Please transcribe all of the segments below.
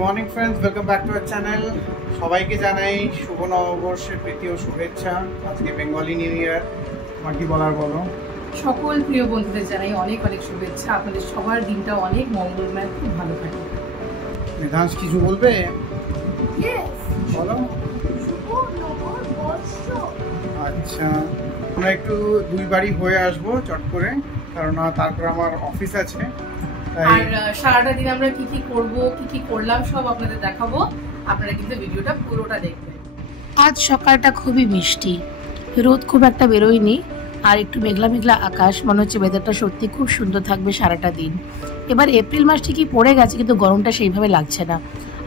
Morning friends, welcome back to our channel. সবাইকে জানাই শুভ নববর্ষের প্রীতি ও শুভেচ্ছা। আজকে বেঙ্গলি নিউ ইয়ার। তোমার কি বলার বলো? সকল প্রিয় বন্ধুদের জানাই অনেক অনেক শুভেচ্ছা। আপনাদের সবার দিনটা অনেক মঙ্গলময়, খুব ভালো কাটে। মেধাংশ কিছু বলবে? বলো। আচ্ছা, আমরা একটু দুই বাড়ি হয়ে আসবো চট করে, কারণ তারপর আমার অফিস আছে। আর সারাটা দিন আমরা কি কি করব, কি কি করলাম সব আপনাদের দেখাবো। আপনারা কিন্তু ভিডিওটা পুরোটা দেখবেন। আজ সকালটা খুবই মিষ্টি, রোদ খুব একটা বেরোয়নি, আর একটু মেঘলা মেঘলা আকাশ। মনে হচ্ছে ওয়েদারটা সত্যি খুব সুন্দর থাকবে সারাটা দিন। এবার এপ্রিল মাস ঠিকই পড়ে গেছে, কিন্তু গরমটা সেইভাবে লাগছে না।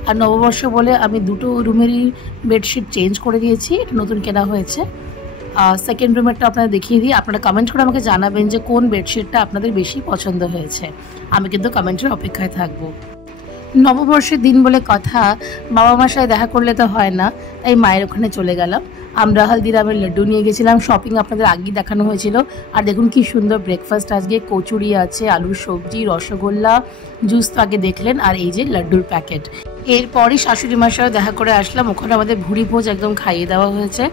আর নববর্ষ বলে আমি দুটো রুমেরই বেডশিট চেঞ্জ করে দিয়েছি, এটা নতুন কেনা হয়েছে। সেকেন্ড রুমেরটা আপনারা দেখিয়ে দিই। আপনারা কমেন্ট করে আমাকে জানাবেন যে কোন বেডশিটটা আপনাদের বেশি পছন্দ হয়েছে। আমি কিন্তু কমেন্টের অপেক্ষায় থাকবো। নববর্ষের দিন বলে কথা, বাবা মার সাথে দেখা করলে তো হয় না, তাই মায়ের ওখানে চলে গেলাম। আমরা হালদিরামের লাড্ডু নিয়ে গেছিলাম। শপিং আপনাদের আগেই দেখানো হয়েছিল। আর দেখুন কি সুন্দর ব্রেকফাস্ট আজকে। কচুরি আছে, আলুর সবজি, রসগোল্লা, জুস তো আগে দেখলেন, আর এই যে লাড্ডুর প্যাকেট। এরপরই শাশুড়ি মার সাথে দেখা করে আসলাম। ওখানে আমাদের ভুড়ি ভোজ একদম খাইয়ে দেওয়া হয়েছে।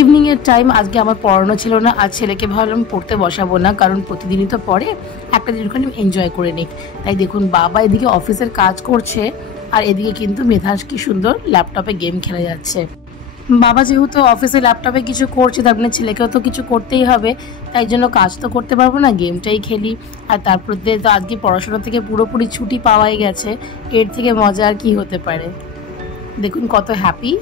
ইভিনিংয়ের টাইম, আজকে আমার পড়ানো ছিল না। আজ ছেলেকে ভাবলাম পড়তে বসাবো না, কারণ প্রতিদিনই তো পড়ে, একটা দিন ওখানে এনজয় করে নিক। তাই দেখুন বাবা এদিকে অফিসের কাজ করছে, আর এদিকে কিন্তু মেধাংশ কি সুন্দর ল্যাপটপে গেম খেলে যাচ্ছে। বাবা যেহেতু অফিসে ল্যাপটপে কিছু করছে, তার মানে ছেলেকেও তো কিছু করতেই হবে। তাই জন্য কাজ তো করতে পারবো না, গেমটাই খেলি। আর তারপর তো আজকে পড়াশোনা থেকে পুরোপুরি ছুটি পাওয়াই গেছে। এর থেকে মজা আর কি হতে পারে। দেখুন কত হ্যাপি,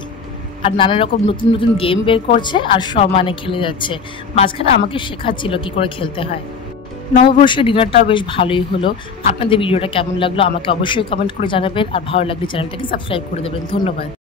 আর নানা রকম নতুন নতুন গেম বের করছে আর সব মানে খেলে যাচ্ছে। মাঝখানে আমাকে শেখাচ্ছিল কি করে খেলতে হয়। নববর্ষের ডিনারটাও বেশ ভালোই হলো। আপনাদের ভিডিওটা কেমন লাগলো আমাকে অবশ্যই কমেন্ট করে জানাবেন, আর ভালো লাগলে চ্যানেলটাকে সাবস্ক্রাইব করে দেবেন। ধন্যবাদ।